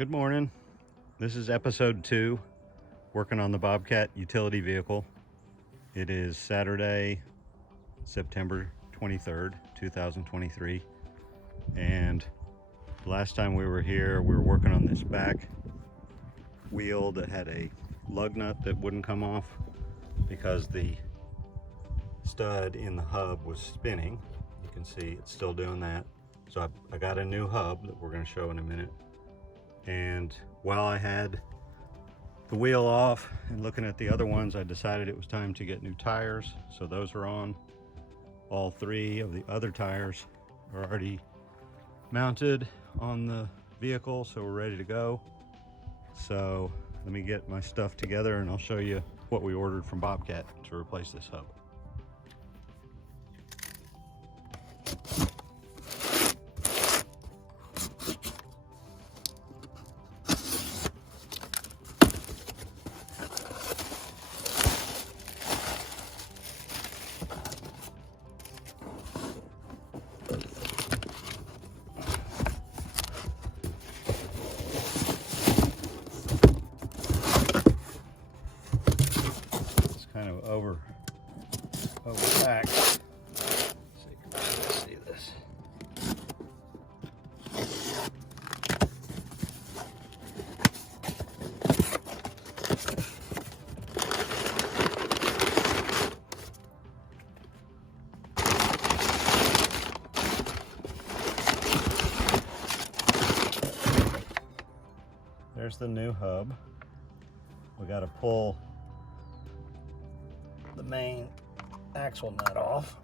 Good morning. This is episode 2, working on the Bobcat utility vehicle. It is Saturday, September 23rd, 2023. And last time we were here, we were working on this back wheel that had a lug nut that wouldn't come off because the stud in the hub was spinning. You can see it's still doing that. So I got a new hub that we're going to show in a minute. And while I had the wheel off and looking at the other ones, I decided it was time to get new tires. So those are on. All 3 of the other tires are already mounted on the vehicle, so we're ready to go. So let me get my stuff together and I'll show you what we ordered from Bobcat to replace this hub. Kind of over back. So you can see this. There's the new hub. We got to pull the main axle nut off,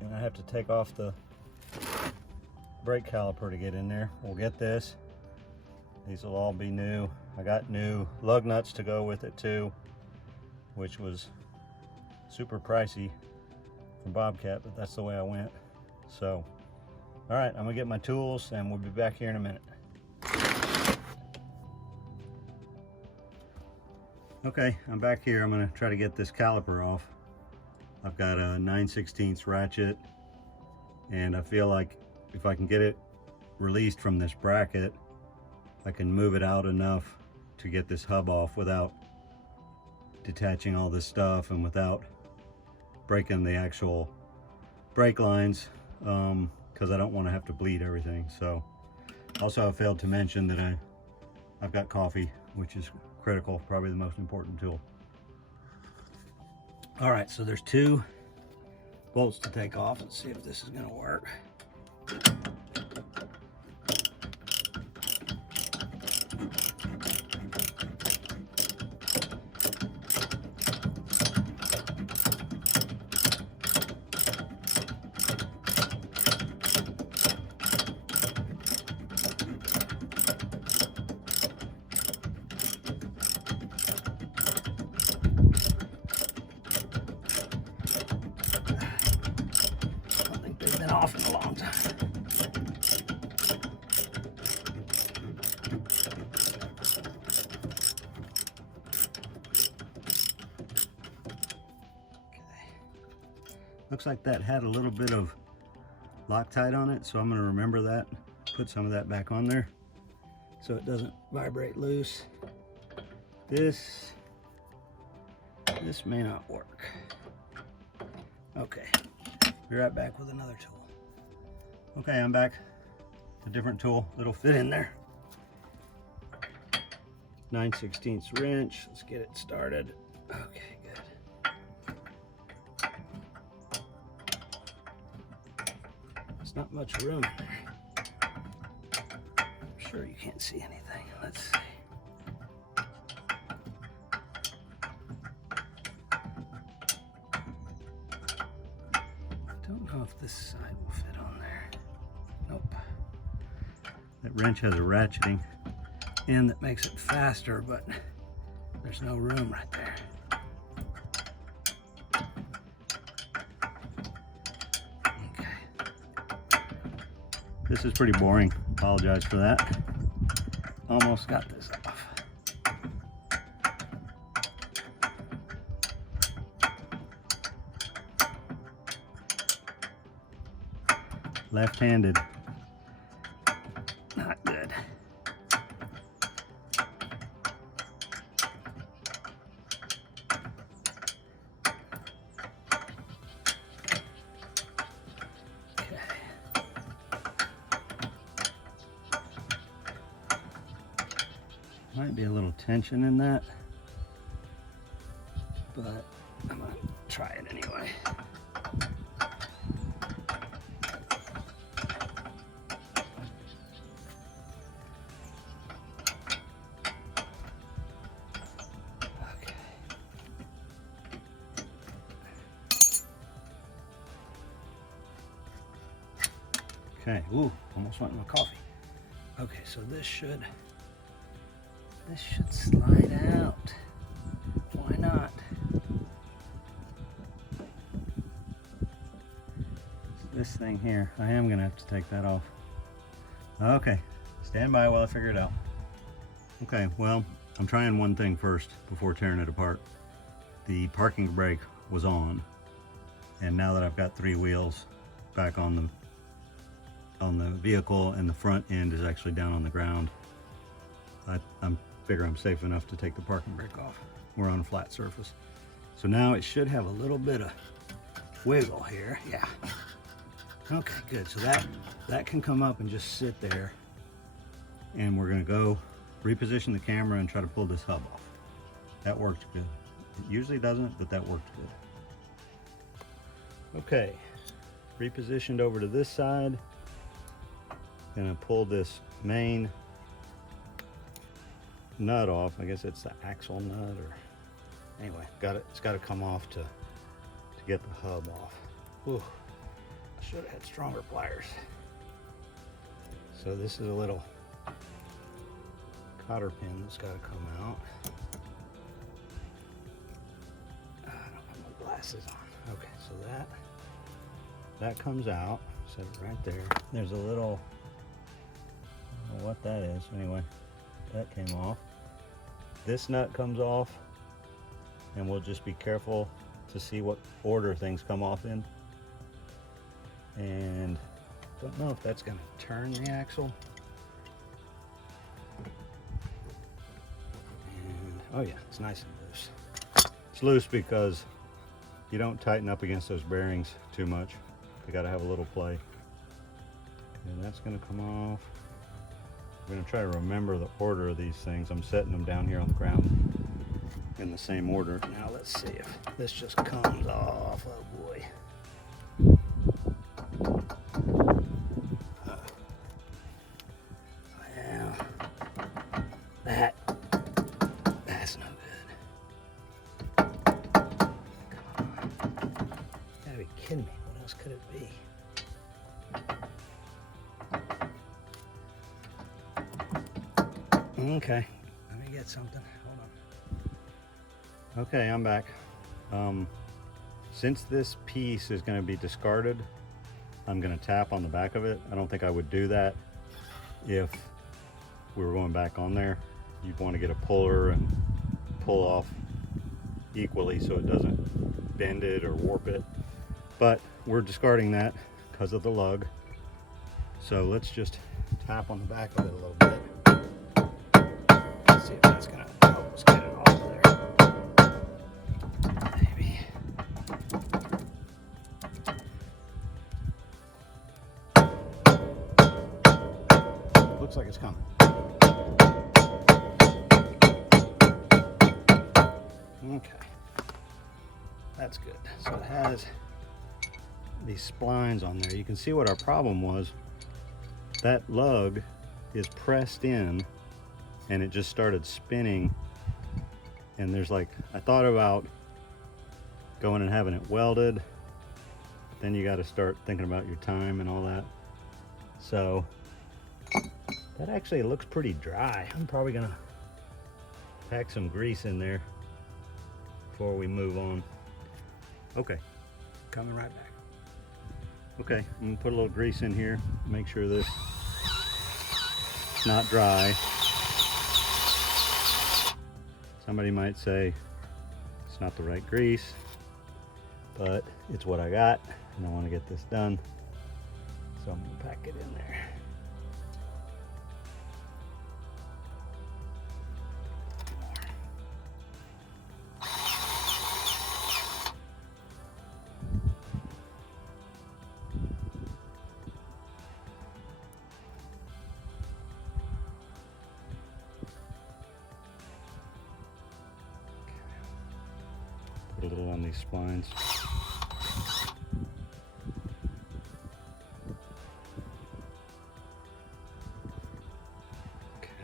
and I have to take off the brake caliper to get in there. We'll get this. These will all be new. I got new lug nuts to go with it too, which was super pricey from Bobcat, but that's the way I went. So all right, I'm gonna get my tools and we'll be back here in a minute. Okay, I'm back here. I'm gonna try to get this caliper off. I've got a 9/16 ratchet, and I feel like if I can get it released from this bracket, I can move it out enough to get this hub off without detaching all this stuff and without breaking the actual brake lines, because I don't want to have to bleed everything. So also, I failed to mention that I've got coffee, which is critical, probably the most important tool. All right, so there's 2 bolts to take off. Let's see if this is going to work. Been off in a long time. Okay. Looks like that had a little bit of Loctite on it, so I'm going to remember that. Put some of that back on there so it doesn't vibrate loose. This may not work. Okay. Be right back with another tool. Okay, I'm back. A different tool. It'll fit in there. 9/16 wrench. Let's get it started. Okay, good. There's not much room in there. I'm sure you can't see anything. Let's see. Don't know if this side will fit on there. Nope. That wrench has a ratcheting end that makes it faster, but there's no room right there. Okay. This is pretty boring. Apologize for that. Almost got this off. Left-handed. Not good. Might be a little tension in that, but I'm gonna try it anyway. Okay, ooh, almost went in my coffee. Okay, so this should slide out. Why not? This thing here, I am gonna have to take that off. Okay, stand by while I figure it out. Okay, well, I'm trying one thing first before tearing it apart. The parking brake was on, and now that I've got 3 wheels back on the vehicle and the front end is actually down on the ground, I'm figure I'm safe enough to take the parking brake off. We're on a flat surface. So now it should have a little bit of wiggle here. Yeah. Okay, good. So that can come up and just sit there. And we're gonna go reposition the camera and try to pull this hub off. That worked good. It usually doesn't, but that worked good. Okay, repositioned over to this side. Gonna pull this main nut off. I guess it's the axle nut, or anyway, it's got to come off to get the hub off. Whew. I should have had stronger pliers. So this is a little cotter pin that's got to come out. I don't have my glasses on. Okay, so that comes out. Set it right there. There's a little, I don't know what that is. Anyway, that came off. This nut comes off, and we'll just be careful to see what order things come off in. And don't know if that's going to turn the axle. And, oh yeah, it's nice and loose. It's loose because you don't tighten up against those bearings too much. They got to have a little play. And that's going to come off. I'm going to try to remember the order of these things. I'm setting them down here on the ground in the same order. Now let's see if this just comes off. Oh boy. Well, that's no good. Come on. You gotta be kidding me. What else could it be? Okay, let me get something. Hold on. Okay, I'm back. Since this piece is going to be discarded, I'm going to tap on the back of it. I don't think I would do that if we were going back on there. You'd want to get a puller and pull off equally so it doesn't bend it or warp it. But we're discarding that because of the lug. So let's just tap on the back of it a little bit. See if that's gonna help us get it off there. Maybe. Looks like it's coming. Okay. That's good. So it has these splines on there. You can see what our problem was. That lug is pressed in and it just started spinning, and there's like, I thought about going and having it welded, but then you got to start thinking about your time and all that. So that actually looks pretty dry. I'm probably gonna pack some grease in there before we move on. Okay, coming right back. Okay, I'm gonna put a little grease in here, make sure this is not dry. Somebody might say it's not the right grease, but it's what I got, and I want to get this done. So I'm going to pack it in there. Put a little on these splines.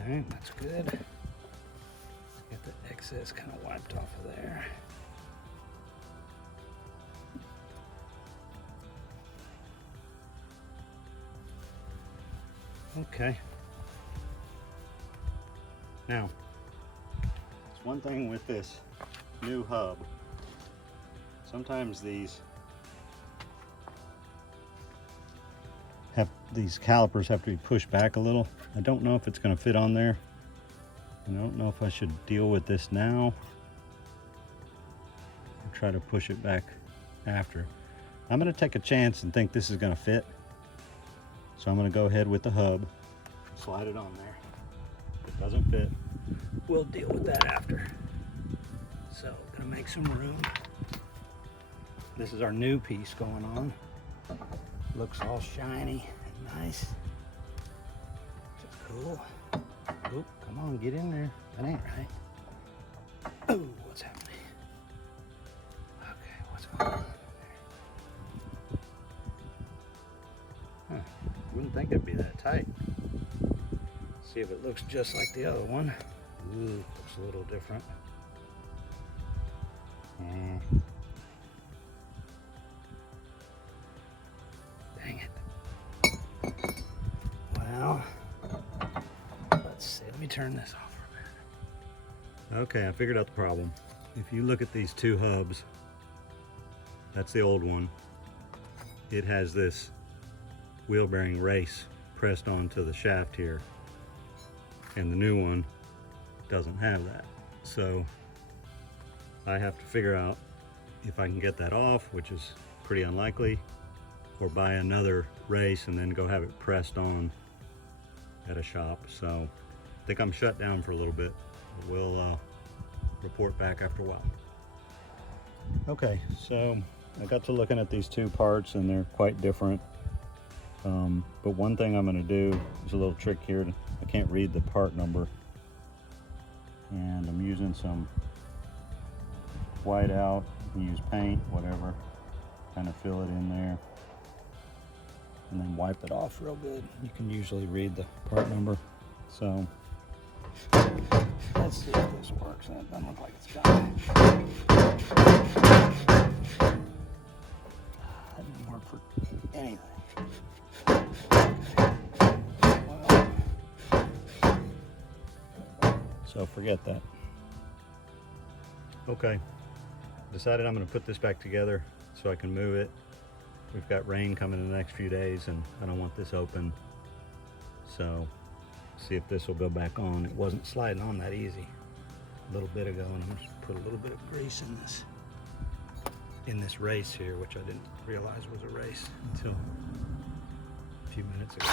Okay, that's good. Get the excess kind of wiped off of there. Okay. Now, it's one thing with this new hub. Sometimes these calipers have to be pushed back a little. I don't know if it's going to fit on there. I don't know if I should deal with this now or try to push it back after. I'm going to take a chance and think this is going to fit. So I'm going to go ahead with the hub, slide it on there. If it doesn't fit, we'll deal with that after. So, going to make some room. This is our new piece going on. Looks all shiny and nice. Which is cool. Oop, come on, get in there. That ain't right. Oh, what's happening? Okay, what's going on there? Huh, wouldn't think it'd be that tight. See if it looks just like the other one. Ooh, looks a little different. Dang it. Well, let's see. Let me turn this off for a minute. Okay, I figured out the problem. If you look at these two hubs, that's the old one. It has this wheel bearing race pressed onto the shaft here, and the new one doesn't have that. So I have to figure out if I can get that off, which is pretty unlikely, or buy another race and then go have it pressed on at a shop. So I think I'm shut down for a little bit. We'll report back after a while. Okay, so I got to looking at these two parts and they're quite different. But one thing I'm going to do is a little trick here. I can't read the part number, and I'm using some white out. You can use paint, whatever, kind of fill it in there and then wipe it off real good. You can usually read the part number. So let's see if this works. That doesn't look like it's done. That didn't work for anything. So forget that. Okay, decided I'm going to put this back together so I can move it. We've got rain coming in the next few days and I don't want this open. So see if this will go back on. It wasn't sliding on that easy a little bit ago, and I'm just put a little bit of grease in this race here, which I didn't realize was a race until a few minutes ago.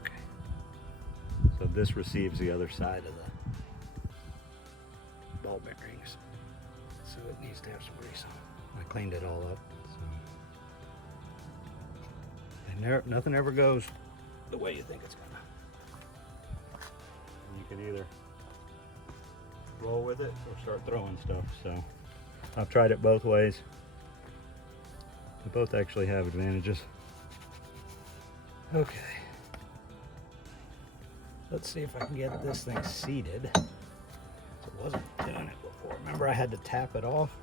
Okay, so this receives the other side of the ball bearings, so it needs to have some grease on. I cleaned it all up, so and nothing ever goes the way you think it's gonna. You can either roll with it or start throwing stuff. So I've tried it both ways. They both actually have advantages. Okay, let's see if I can get this thing seated. It wasn't doing it before. Remember, I had to tap it off.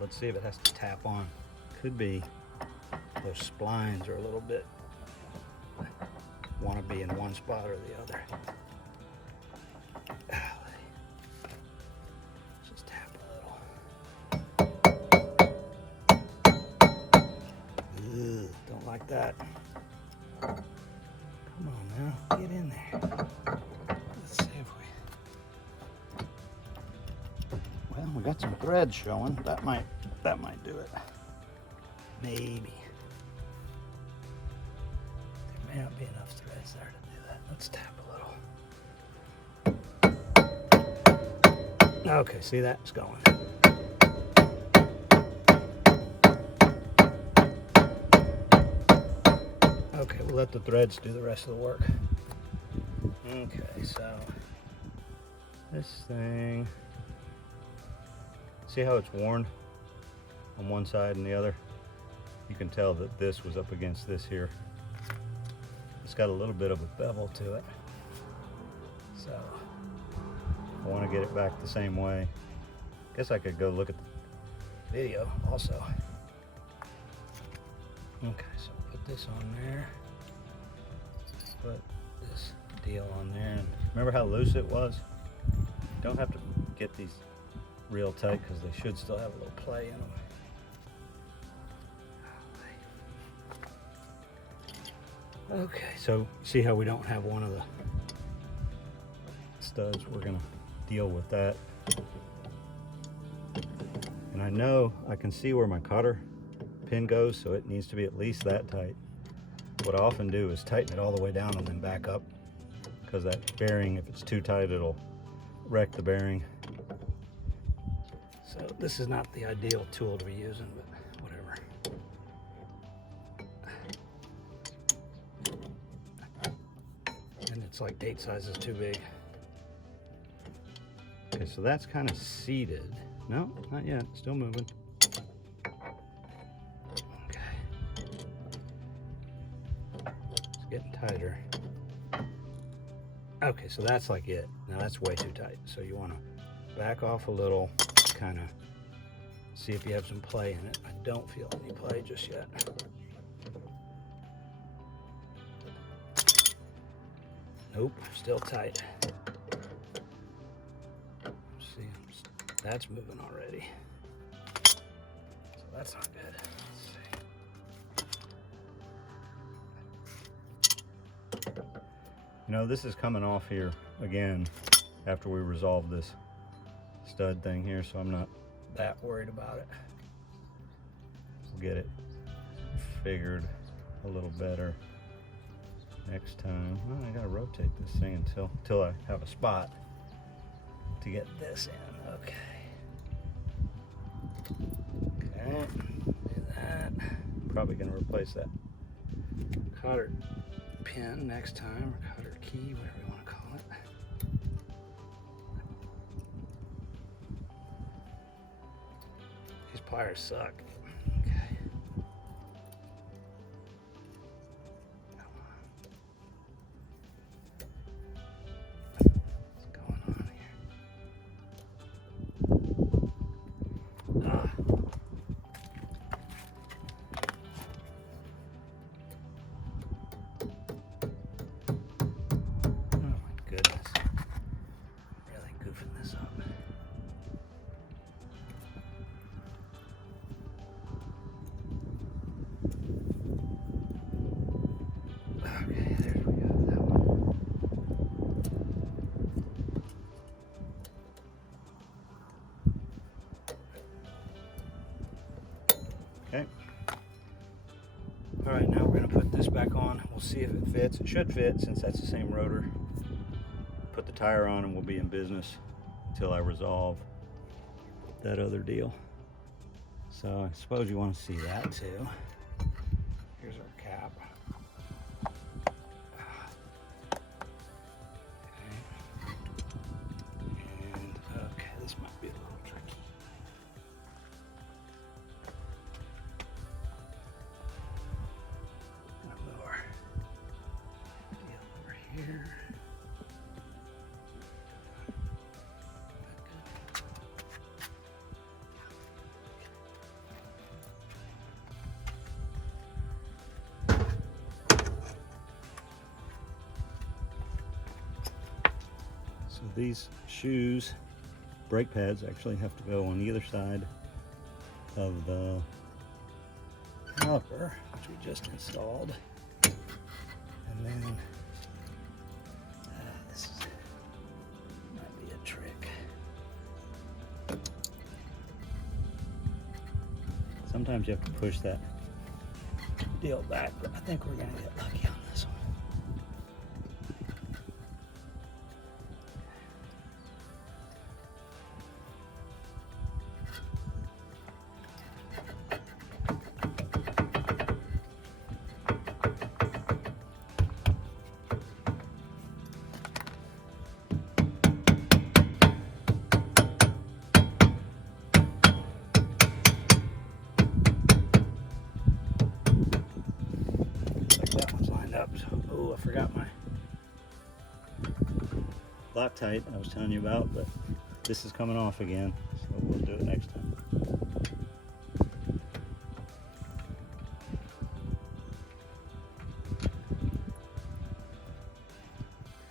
Let's see if it has to tap on. Could be those splines are a little bit, want to be in one spot or the other. Let's just tap a little. Ugh, don't like that. Come on now, get in there. Let's see if well, we got some threads showing. That might do it. Maybe. There may not be enough threads there to do that. Let's tap a little. Okay, see, that's going. Okay, we'll let the threads do the rest of the work. Okay, so this thing See how it's worn on one side and the other? You can tell that this was up against this here. It's got a little bit of a bevel to it. So I want to get it back the same way. Guess I could go look at the video also. Okay, so put this on there. Put this deal on there. And remember how loose it was? Don't have to get these real tight because they should still have a little play in them. Okay, so see how we don't have one of the studs? We're gonna deal with that. And I know I can see where my cotter pin goes, so it needs to be at least that tight. What I often do is tighten it all the way down and then back up, because that bearing, if it's too tight, it'll wreck the bearing. So this is not the ideal tool to be using, but whatever. And it's like 8 sizes too big. Okay, so that's kind of seated. No, not yet, still moving. Okay. It's getting tighter. Okay, so that's like it. Now that's way too tight. So you want to back off a little, kind of see if you have some play in it. I don't feel any play just yet. Nope, still tight. See, that's moving already. So that's not good. Let's see. You know, this is coming off here again after we resolve this stud thing here, so I'm not that worried about it. We'll get it figured a little better next time. Well, I gotta rotate this thing until I have a spot to get this in. Okay. Okay, do that. Probably gonna replace that cotter pin next time, or cotter key, whatever you want to call it. These pliers suck. Okay. What's going on here? Ah. Oh my goodness. Really goofing this up. Okay, there we go. That one. Okay. All right, now we're going to put this back on. We'll see if it fits. It should fit since that's the same rotor. Put the tire on and we'll be in business until I resolve that other deal. So I suppose you want to see that too. Here's our cap. Okay, this might be a little tricky. I'm gonna move our deal over here. So these shoes, brake pads, actually have to go on either side of the caliper, which we just installed. And then this might be a trick. Sometimes you have to push that deal back, but I think we're gonna get lucky on this one. Oops. Oh, I forgot my Loctite I was telling you about, but this is coming off again, so we'll do it next time.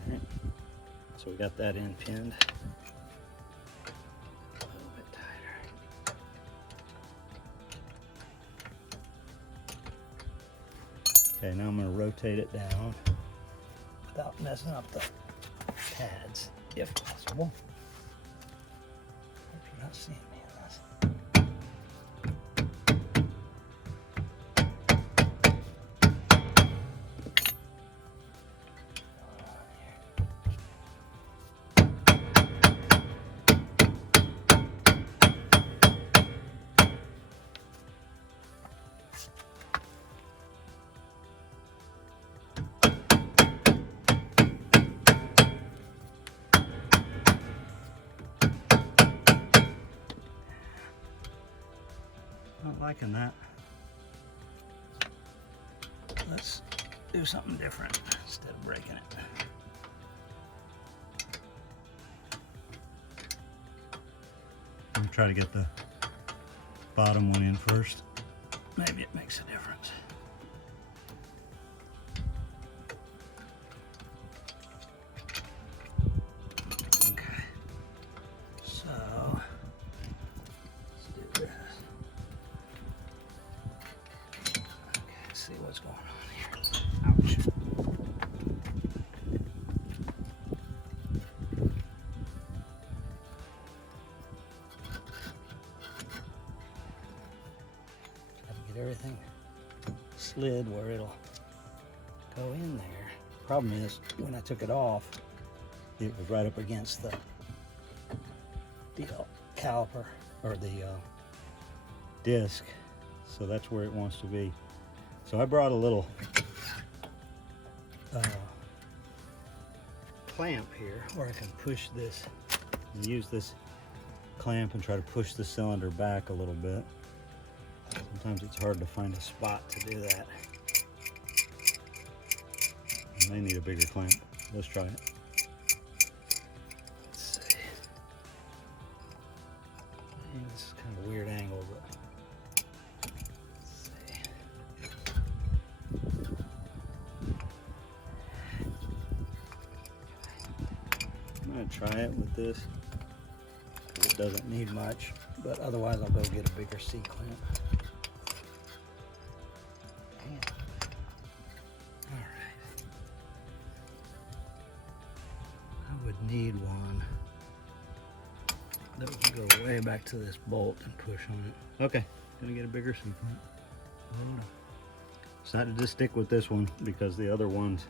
Okay. So we got that end pinned. A little bit tighter. Okay, now I'm going to rotate it down without messing up the pads, if possible. Hope you're not seeing me in this. Not liking that. Let's do something different instead of breaking it. I'm gonna try to get the bottom one in first. Maybe it makes a difference. Okay, so let's do this. Okay, see what's going on here. Ouch. Everything slid where it'll go in there. Problem is, when I took it off, it was right up against the caliper or the disc, so that's where it wants to be. So I brought a little clamp here where I can push this and use this clamp and try to push the cylinder back a little bit. Sometimes it's hard to find a spot to do that. I may need a bigger clamp. Let's try it. Let's see. This is kind of a weird angle, but let's see. I'm going to try it with this. It doesn't need much, but otherwise I'll go get a bigger C-clamp. Need one that would go way back to this bolt and push on it. Okay, gonna get a bigger C-clamp. Decided to stick with this one because the other ones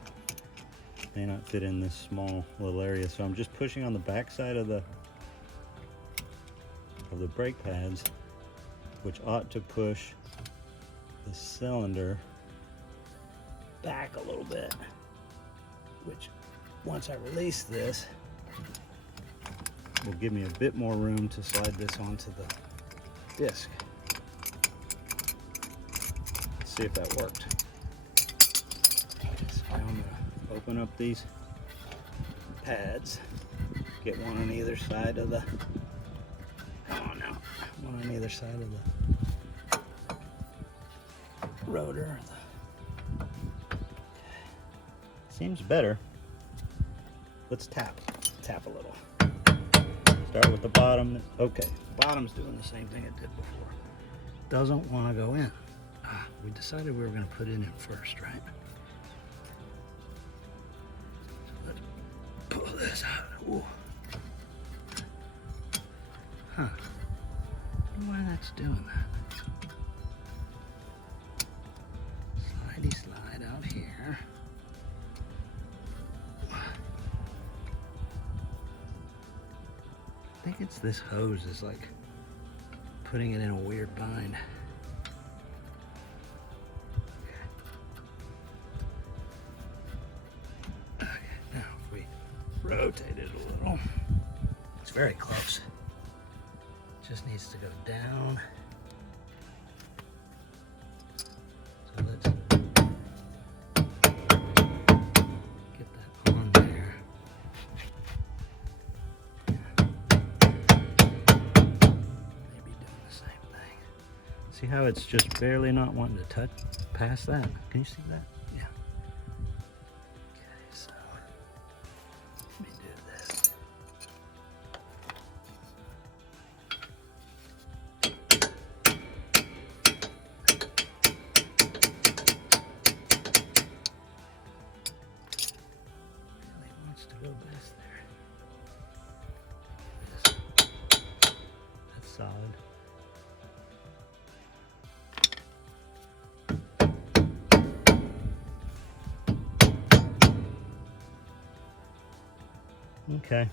may not fit in this small little area. So I'm just pushing on the back side of the brake pads, which ought to push the cylinder back a little bit, which once I release this will give me a bit more room to slide this onto the disc. Let's see if that worked. So I'm going to open up these pads, get one on either side of the, come on now, one on either side of the rotor. Seems better. Let's tap a little. Start with the bottom. Okay, bottom's doing the same thing it did before. Doesn't want to go in. We decided we were going to put it in first, right? So let's pull this out. Ooh. Huh. I wonder why that's doing that. Slidey slide out here. I think it's this hose is like putting it in a weird bind. Okay, now if we rotate it a little, it's very close. Just needs to go down. So let's See how it's just barely not wanting to touch past that? Can you see that? Yeah. Okay, so let me do this. Really wants to go past there. That's solid. Okay.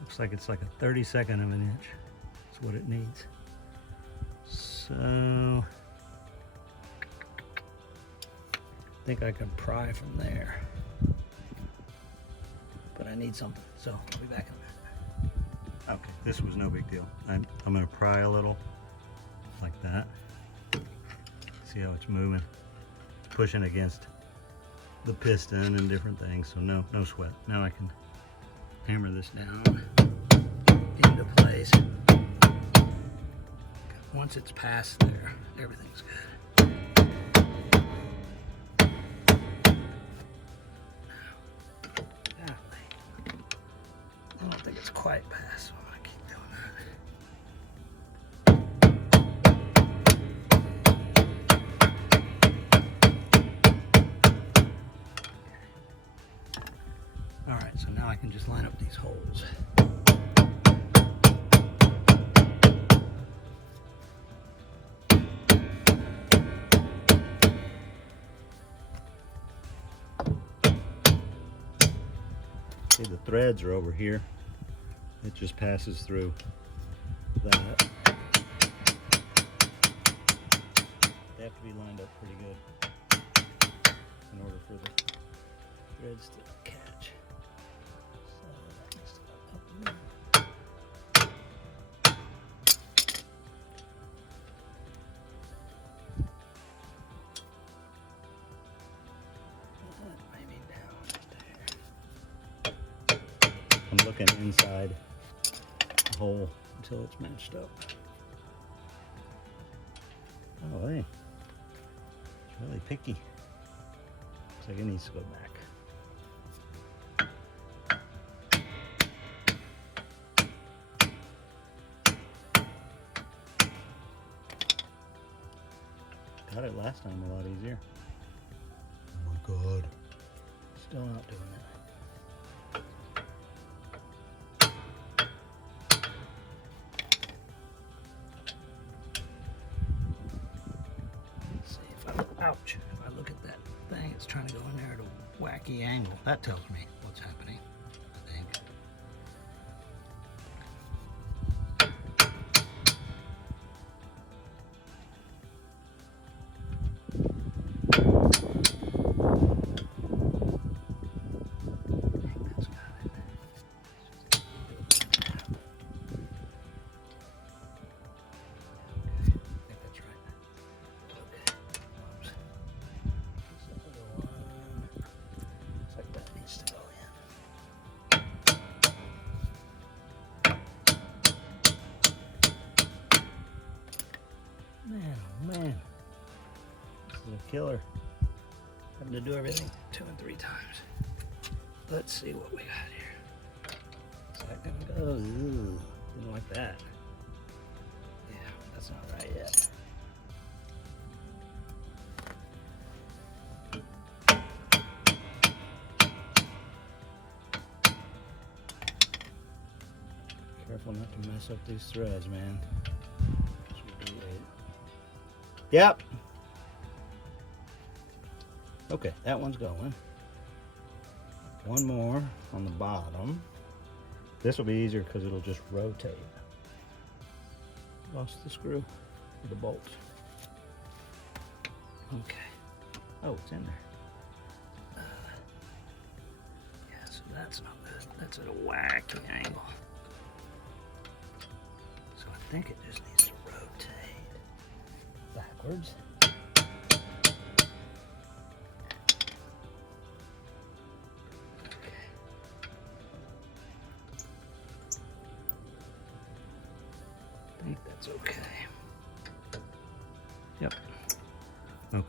Looks like it's like a 32nd of an inch. That's what it needs. So I think I can pry from there. But I need something, so I'll be back in a minute. Okay, this was no big deal. I'm gonna pry a little like that. See how it's moving? It's pushing against the piston and different things, so no sweat. Now I can hammer this down into place. Once it's past there, everything's good. Now, I don't think it's quite past, so I'm gonna keep doing that. All right, so now I can just line up these holes. See, the threads are over here. It just passes through that. They have to be lined up pretty good in order for the threads to catch. So that needs to go up a little. Maybe down there. I'm looking inside the hole until it's matched up. Oh, hey. It's really picky. Looks like it needs to go back. Got it last time a lot easier. Oh my God. Still not doing it. Let's see if I, ouch, if I look at that thing, it's trying to go in there at a wacky angle. That tells me what's happening, I think. That's got it. I think that's right. Okay. Oops. There's another one. Looks like that needs to go in. Man, oh man. This is a killer. Having to do everything 2 and 3 times. Let's see what we got here. Is that gonna go? Ooh, didn't like that. Yeah, that's not right yet. Careful not to mess up these threads, man. Yep. Okay, that one's going. One more on the bottom. This will be easier because it'll just rotate. Lost the screw for the bolt. Okay. Oh, it's in there. Yeah, so that's not good. That's at a wacky angle. So I think it just needs to rotate backwards. that's okay. Yep. Okay.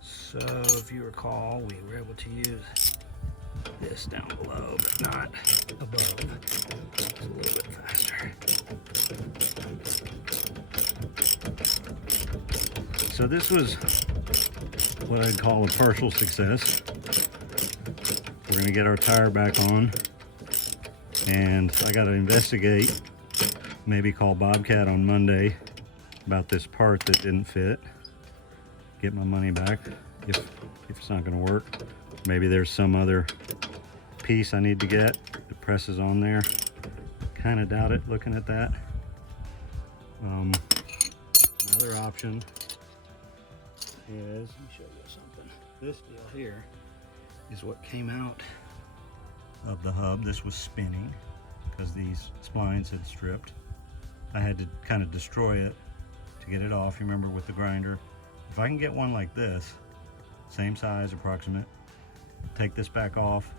So if you recall, we were able to use this down below, but not above. It's a little bit faster. So this was what I'd call a partial success. We're gonna get our tire back on, and I gotta investigate, maybe call Bobcat on Monday about this part that didn't fit. Get my money back if it's not gonna work. Maybe there's some other piece I need to get that presses on there. Kind of doubt it looking at that. Another option is, let me show you something. This deal here is what came out of the hub. This was spinning because these splines had stripped. I had to kind of destroy it to get it off. You remember with the grinder. If I can get one like this, same size, approximate, take this back off,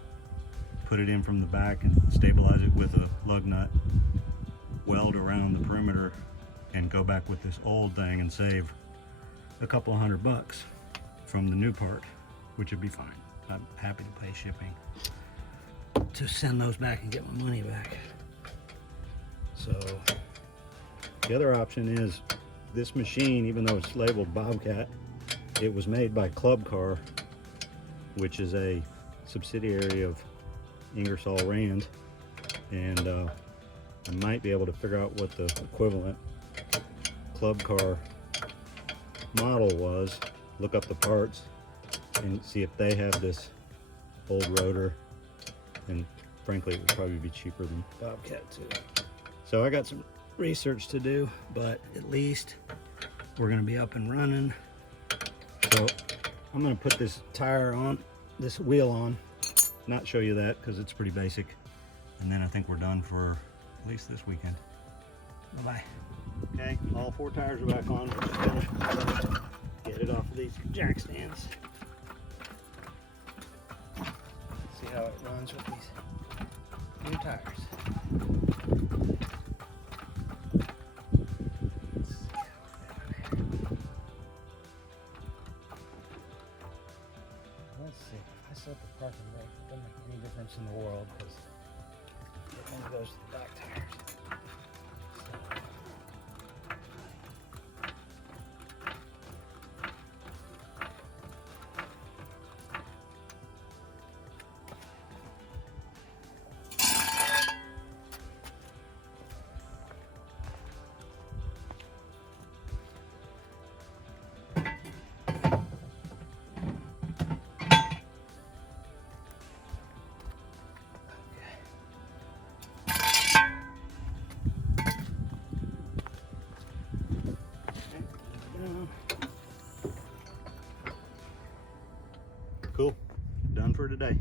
put it in from the back and stabilize it with a lug nut, weld around the perimeter, and go back with this old thing and save a couple of $100 from the new part, which would be fine. I'm happy to pay shipping to send those back and get my money back. So the other option is this machine, even though it's labeled Bobcat, it was made by Club Car, which is a subsidiary of Ingersoll Rand, and I might be able to figure out what the equivalent Club Car model was, look up the parts and see if they have this old rotor, and frankly it would probably be cheaper than Bobcat too. So I got some research to do, but at least we're going to be up and running. So I'm going to put this tire on, this wheel on, not show you that because it's pretty basic, and then I think we're done for at least this weekend. Bye-bye. Okay, all 4 tires are back on. We're just gonna get it off of these jack stands. See how it runs with these new tires. Let's see, if I set the parking brake, it doesn't make any difference in the world because it only goes to the back tires. Cool. Done for today.